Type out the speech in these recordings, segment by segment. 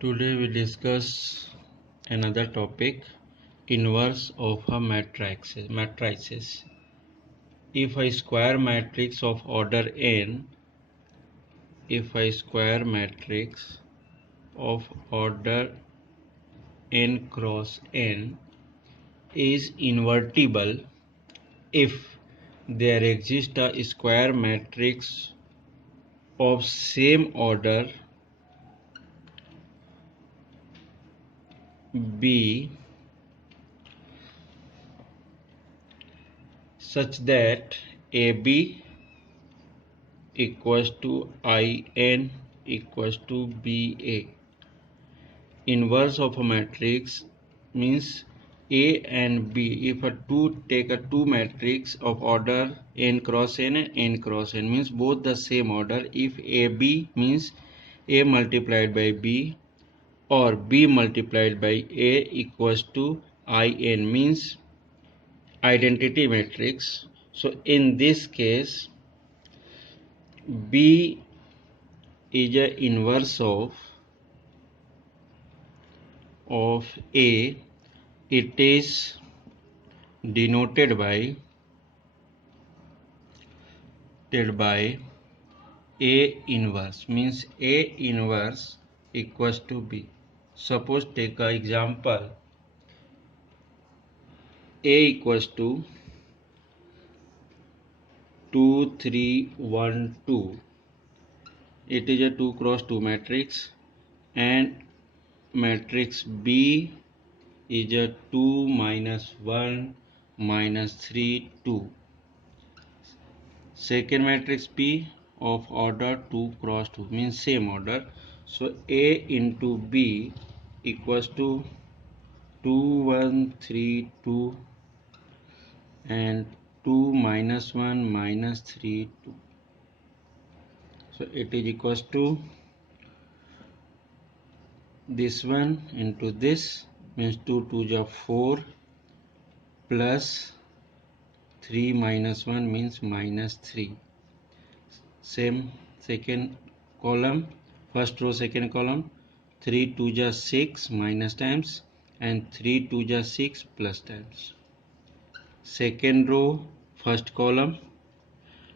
Today we discuss another topic, inverse of a matrices. If a square matrix of order n, if a square matrix of order n cross n is invertible if there exists a square matrix of same order B such that AB equals to In equals to BA. Inverse of a matrix means A and B. If take a two matrix of order n cross n and n cross n means both the same order. If AB means A multiplied by B or B multiplied by A equals to In means identity matrix. So in this case B is a inverse of A. It is denoted by A inverse means A inverse equals to B. Suppose take an example, A equals to 2 3 1 2. It is a 2 cross 2 matrix and matrix B is a 2 minus 1 minus 3 2. Second matrix P of order 2 cross 2 means same order. So A into B equals to 2 1 3 2 and 2 minus 1 minus 3 2. So it is equals to this one into this means 2 2 is 4 plus 3 minus 1 means minus 3. Same second column, first row second column, 3 2 is 6 minus times and 3 2 is 6 plus times. Second row first column,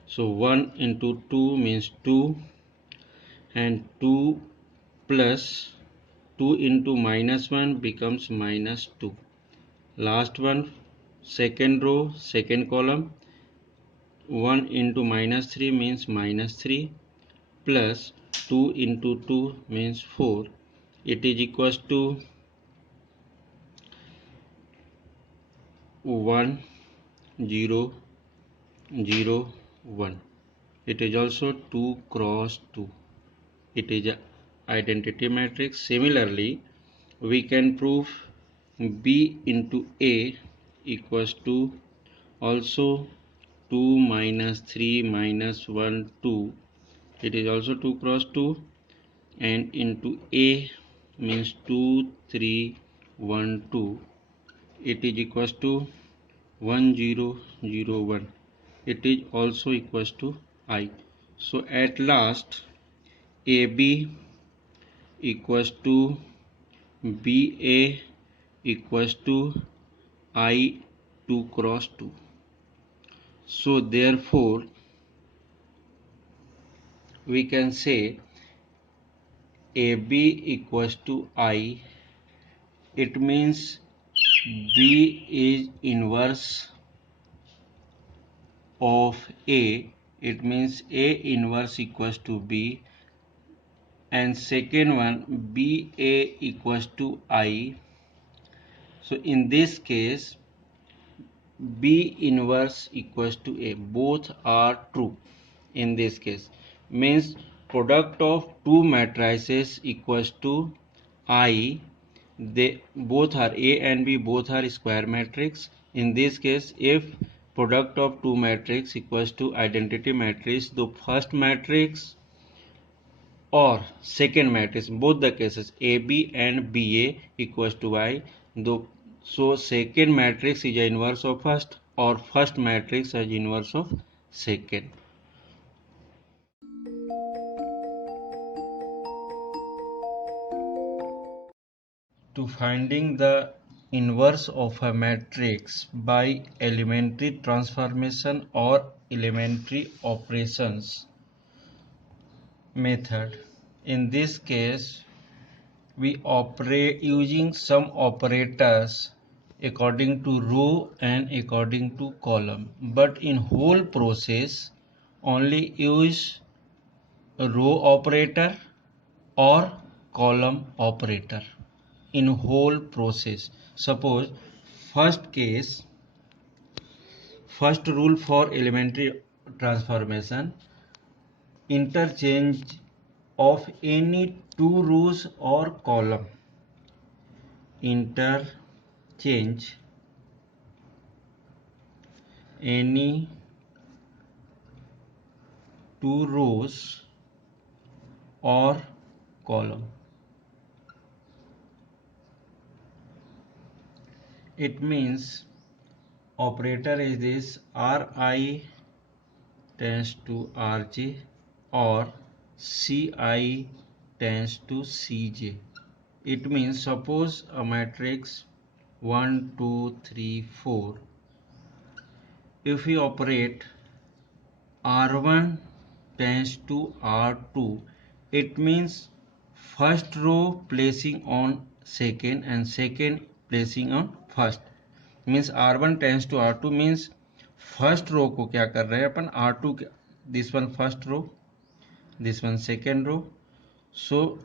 so 1 into 2 means 2 and 2 plus 2 into minus 1 becomes minus 2. Last one second row second column, 1 into minus 3 means minus 3 plus 2 into 2 means 4. It is equals to 1 0 0 1. It is also 2 cross 2. It is an identity matrix. Similarly, we can prove B into A equals to also 2 minus 3 minus 1 2. It is also 2 cross 2 and into A means 2 3 1 2. It is equals to 1 0 0 1. It is also equals to I. So at last AB equals to BA equals to I 2 cross 2. So therefore we can say AB equals to I. It means B is inverse of A. It means A inverse equals to B. And second one BA equals to I. So in this case B inverse equals to A. Both are true in this case. Means product of two matrices equals to I. They both are A and B, both are square matrix. In this case, if product of two matrix equals to identity matrix, the first matrix or second matrix, both the cases AB and BA equals to I. So second matrix is a inverse of first or first matrix is inverse of second. to finding the inverse of a matrix by elementary transformation or elementary operations method. In this case, we operate using some operators according to row and according to column, but in whole process only use row operator or column operator in whole process. Suppose first rule for elementary transformation, interchange of any two rows or column, interchange any two rows or column. It means operator is this Ri tends to Rj or Ci tends to Cj. It means suppose a matrix 1 2 3 4, if we operate R1 tends to R2, it means first row placing on second and second placing on first. Means R1 tends to R2 means first row को क्या कर रहे हैं अपन R2, this one first row, this one second row. So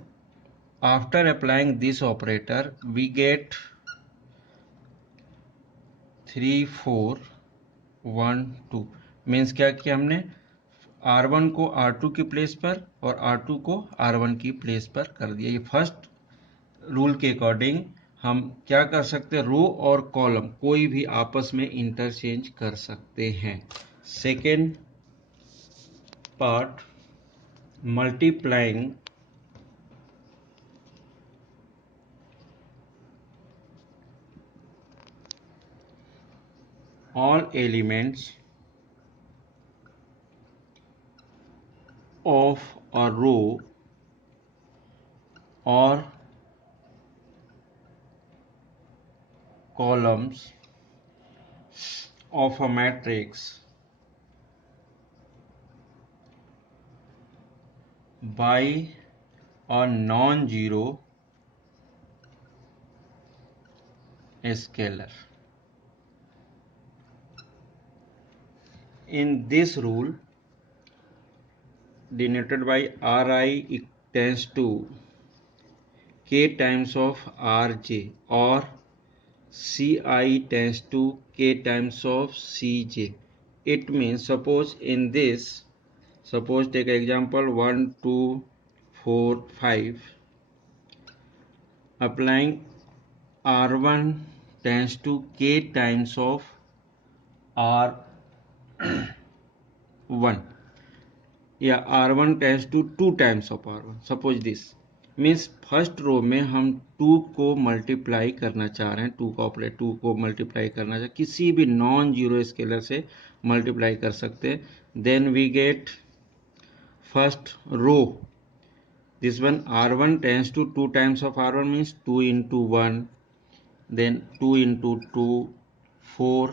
after applying this operator we get 3 4 1 2, means क्या किया हमने R1 को R2 की प्लेस पर और R2 को R1 की प्लेस पर कर दिया. ये फर्स्ट रूल के अकॉर्डिंग हम क्या कर सकते हैं, रो और कॉलम कोई भी आपस में इंटरचेंज कर सकते हैं. Second part, multiplying all elements of a row or columns of a matrix by a non-zero scalar. In this rule, denoted by Ri tends to k times of Rj or Ci tends to k times of Cj. It means suppose in this, suppose take example 1 2 4 5, applying R1 tends to k times of R1 या R1 tends to 2 times of R1. Suppose this means first row में हम 2 को multiply करना चाह रहे हैं, 2 का operate 2 को मल्टीप्लाई करना चाह, किसी भी नॉन जीरो स्केलर से मल्टीप्लाई कर सकते हैं. Then we get first row, this one R1 tends to 2 times of R1 means 2 into 1, then 2 into 2 4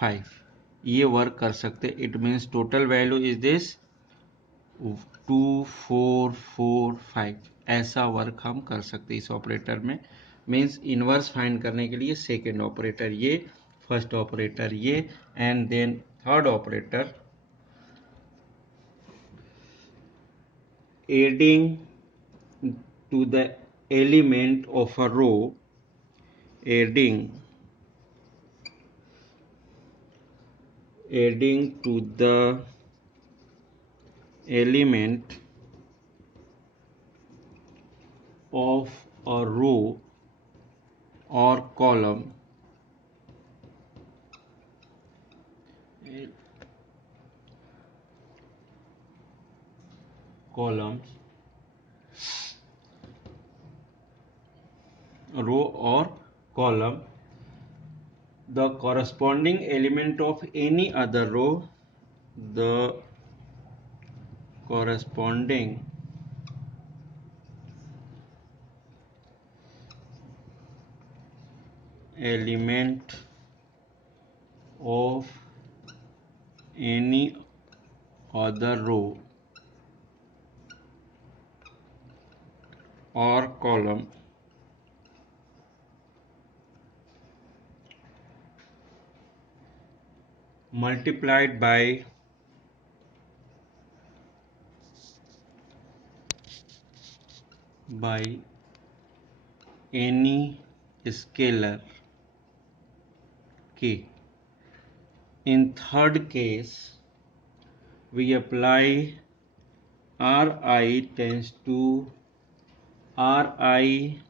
5, ये वर्क कर सकते. It means total value is this 2 4 4 5, ऐसा वर्क हम कर सकते इस ऑपरेटर में. मीन्स इनवर्स फाइंड करने के लिए सेकेंड ऑपरेटर ये, फर्स्ट ऑपरेटर ये, and then third operator adding to the element of a row, adding to the element of a row or column row or column, the corresponding element of any other row, the corresponding element of any other row or column multiplied by any scalar k. In third case, we apply Ri tends to Ri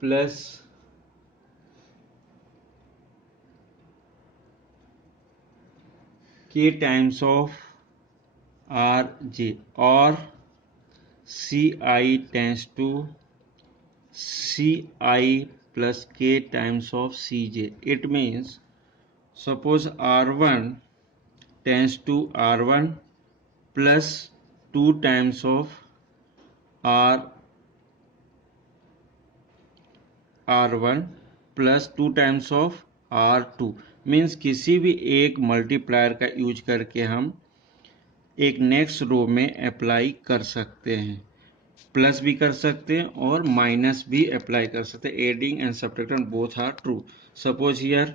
plus k times of Rj, or Ci tends to Ci plus k times of Cj. It means, suppose R1 tends to R1 plus 2 times of R1 plus 2 times of R2, means किसी भी एक multiplier का use करके हम एक next row में apply कर सकते हैं, प्लस भी कर सकते हैं और माइनस भी अप्लाई कर सकते हैं. Adding and subtracting both are true. Suppose here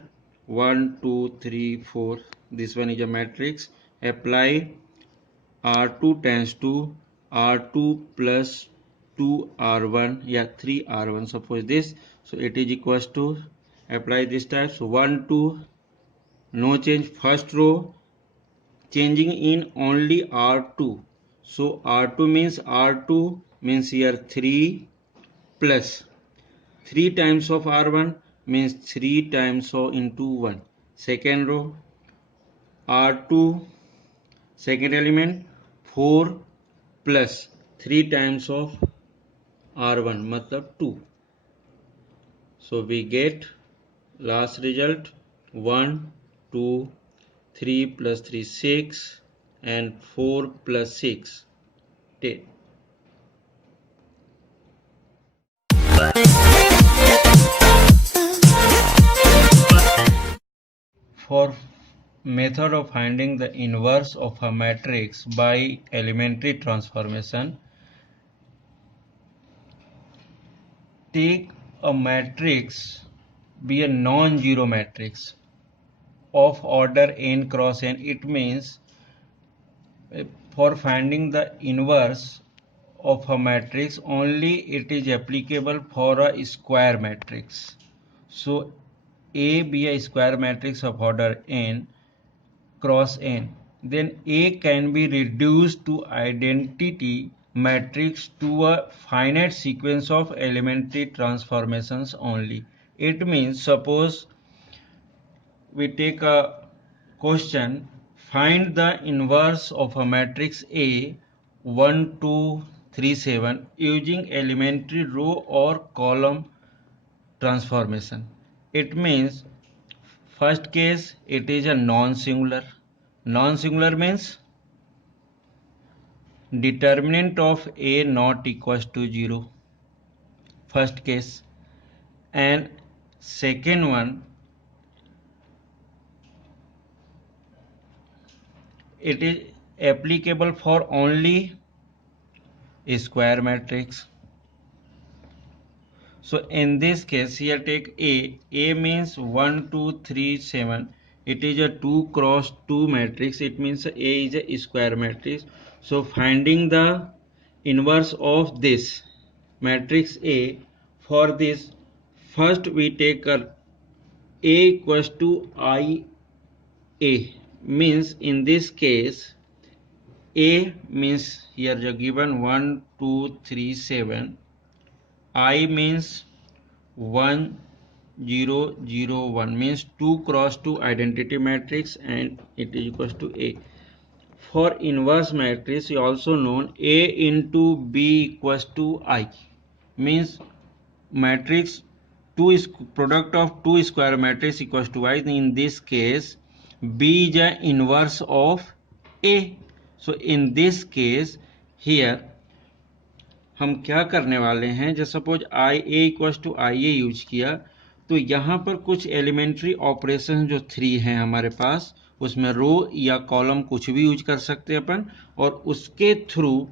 1 2 3 4, this one is a matrix. Apply R2 tends to R2 plus 2 R1 या 3 R1, suppose this. So it is equals to, apply this type. So 1 2, no change. First row changing in only R2. So R2 means here 3 plus 3 times of R1 means 3 times of into 1. Second row R2 second element 4 plus 3 times of R1 मतलब 2. So we get last result 1 2 3 plus 3 6 and 4 plus 6 10. For method of finding the inverse of a matrix by elementary transformation, take a matrix be a non-zero matrix of order n cross n. It means for finding the inverse of a matrix only it is applicable for a square matrix. So A be a square matrix of order n cross n, then A can be reduced to identity matrix to a finite sequence of elementary transformations only. It means, suppose we take a question, find the inverse of a matrix A 1 2 3 7 using elementary row or column transformation. It means, first case it is a non-singular. Non-singular means determinant of A not equals to 0, first case. And second one, it is applicable for only a square matrix. So in this case here take A. A means 1 2 3 7. It is a 2 cross 2 matrix. It means A is a square matrix. So finding the inverse of this matrix A, for this first we take A equals to IA. Means in this case A means here the given 1 2 3 7. I means 1 0 0 1 means 2 cross 2 identity matrix and it is equals to A. For inverse matrix also known A into B equals to I, means matrix product of 2 square matrix equals to I. In this case B is the inverse of A. So in this case here हम क्या करने वाले हैं, जैसे suppose I A equals to I A use किया तो यहाँ पर कुछ एलिमेंट्री ऑपरेशन जो 3 हैं हमारे पास, उसमें रो या कॉलम कुछ भी यूज कर सकते हैं अपन, और उसके थ्रू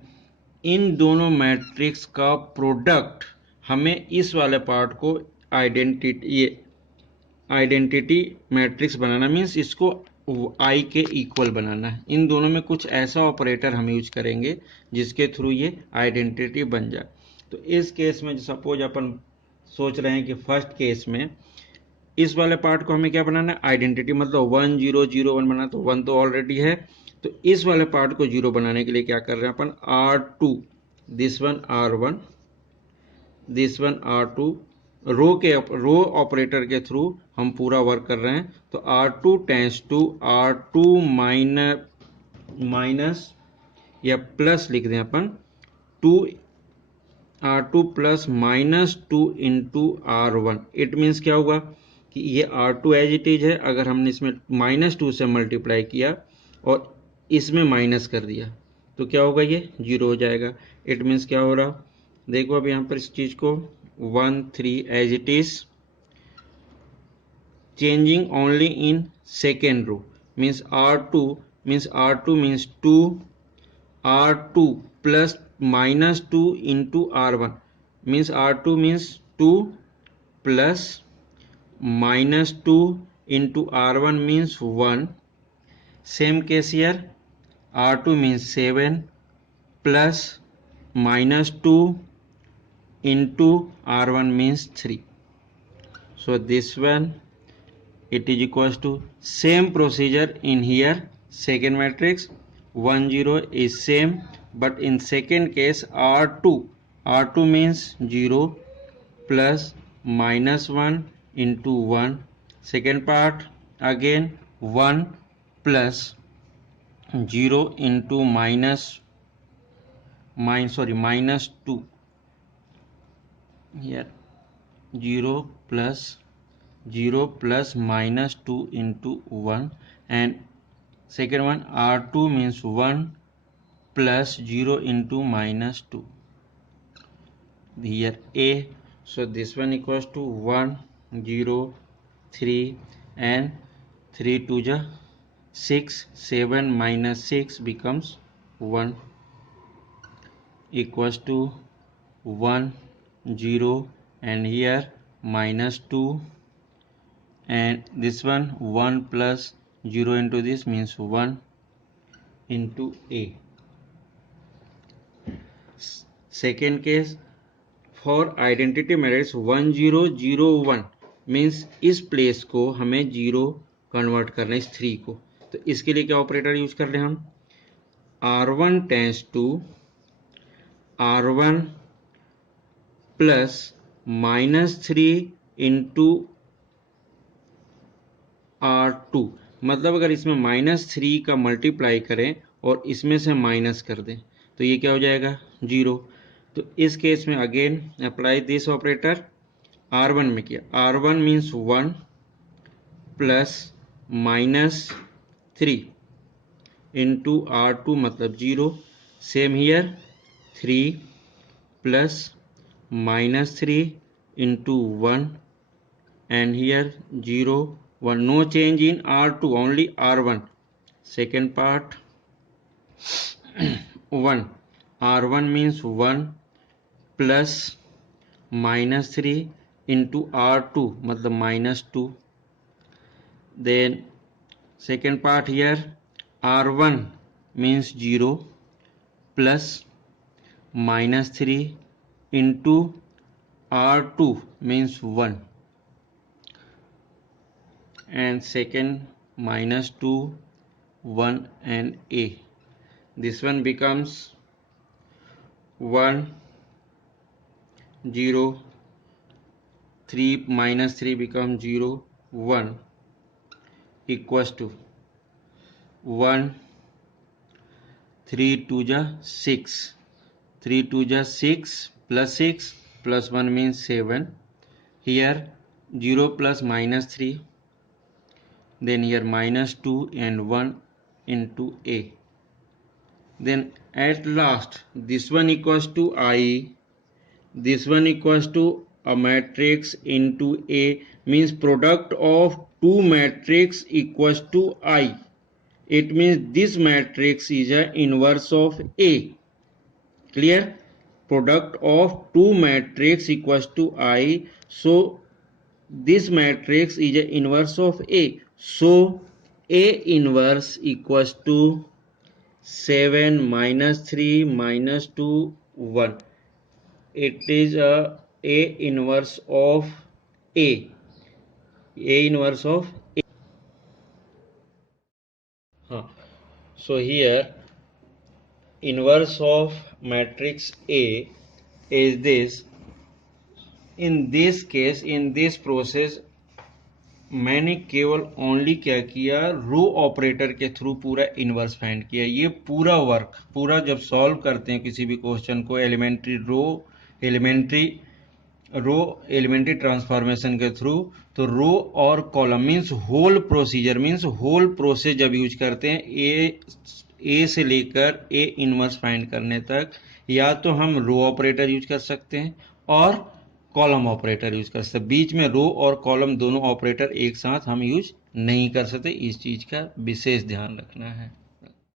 इन दोनों मैट्रिक्स का प्रोडक्ट हमें इस वाले पार्ट को आइडेंटिटी मैट्रिक्स बनाना, मीन्स इसको आई के इक्वल बनाना है। इन दोनों में कुछ ऐसा ऑपरेटर हम यूज करेंगे जिसके थ्रू ये आइडेंटिटी बन जाए। तो इस केस में सपोज अपन सोच रहे हैं कि फर्स्ट केस में इस वाले पार्ट को हमें क्या बनाना है, आइडेंटिटी, मतलब 1 0 0 1 बनाना, तो 1 तो ऑलरेडी है। तो इस वाले पार्ट को 0 बनाने के लिए क्या कर रहे हैं अपन, R2, this one R1, this one R2, row operator के थ्रू हम पूरा वर्क कर रहे हैं। तो R2 tends to R2 minus या प्लस लिख दें अपन, 2 R2 plus -2 into R1। It means क्या होगा कि ये R2 एज इट इज है, अगर हमने इसमें -2 से मल्टीप्लाई किया और इसमें माइनस कर दिया तो क्या होगा, ये 0 हो जाएगा। इट मीन्स क्या हो रहा, देखो अब यहाँ पर इस चीज को 1 3 as it is, changing only in second row, means R2 means 2, R2 plus -2 into R1, means R2 means 2 plus -2 into R1 means 1। Same case here, R2 means 7 plus -2 into R1 means 3. So this one it is equals to same procedure in here, second matrix 1 0 is same, but in second case R2 means 0 plus -1 into 1. Second part again 1 plus 0 into -2. Here 0 plus -2 into 1, and second one R2 means 1 plus 0 into -2. Here A, so this one equals to 1 0 3 and 3 2 ja 6, 7 minus 6 becomes 1 equals to 1 0, and here -2, and this one 1 plus 0 into this means 1 into A. Second case for identity matrix 1 0 0 1 means इस place को हमें 0 convert करना है, इस 3 को। तो इसके लिए क्या ऑपरेटर यूज कर रहे हैं हम, R1 tense to R1 plus -3 into R2, मतलब अगर इसमें -3 का मल्टीप्लाई करें और इसमें से माइनस कर दें तो ये क्या हो जाएगा, 0। तो इस केस में again apply this operator, R1 में किया, R1 means 1 plus -3 into R2 मतलब 0। Same here 3 plus -3 into 1, and here 0 1, no change in R2, only R1. Second part 1, R1 means 1 plus -3 into R2 मतलब -2. Then second part here R1 means 0 plus -3 into R2 means 1, and second -2 1 and A. This one becomes 1 0 3 -3 becomes 0 1 equals to 1 3 2 ja 6, 3 2 ja 6 plus 6 plus 1 means 7. Here 0 plus -3, then here -2 and 1 into A. Then at last this one equals to I, this one equals to a matrix into A means product of two matrix equals to I. It means this matrix is a inverse of A. Clear? Product of two matrix equals to I. So this matrix is a inverse of A. So A inverse equals to 7 minus 3 minus 2 1. It is a inverse of A. A inverse of A. So here inverse of matrix A is this. In this case, in this process, मैंने केवल only क्या किया, रो operator के through पूरा inverse find किया. ये पूरा work पूरा जब सॉल्व करते हैं किसी भी क्वेश्चन को एलिमेंट्री ट्रांसफॉर्मेशन के थ्रू, तो रो और column means whole procedure means whole process जब यूज करते हैं ए से लेकर ए इनवर्स फाइंड करने तक, या तो हम रो ऑपरेटर यूज कर सकते हैं और कॉलम ऑपरेटर यूज कर सकते हैं. बीच में रो और कॉलम दोनों ऑपरेटर एक साथ हम यूज नहीं कर सकते. इस चीज का विशेष ध्यान रखना है.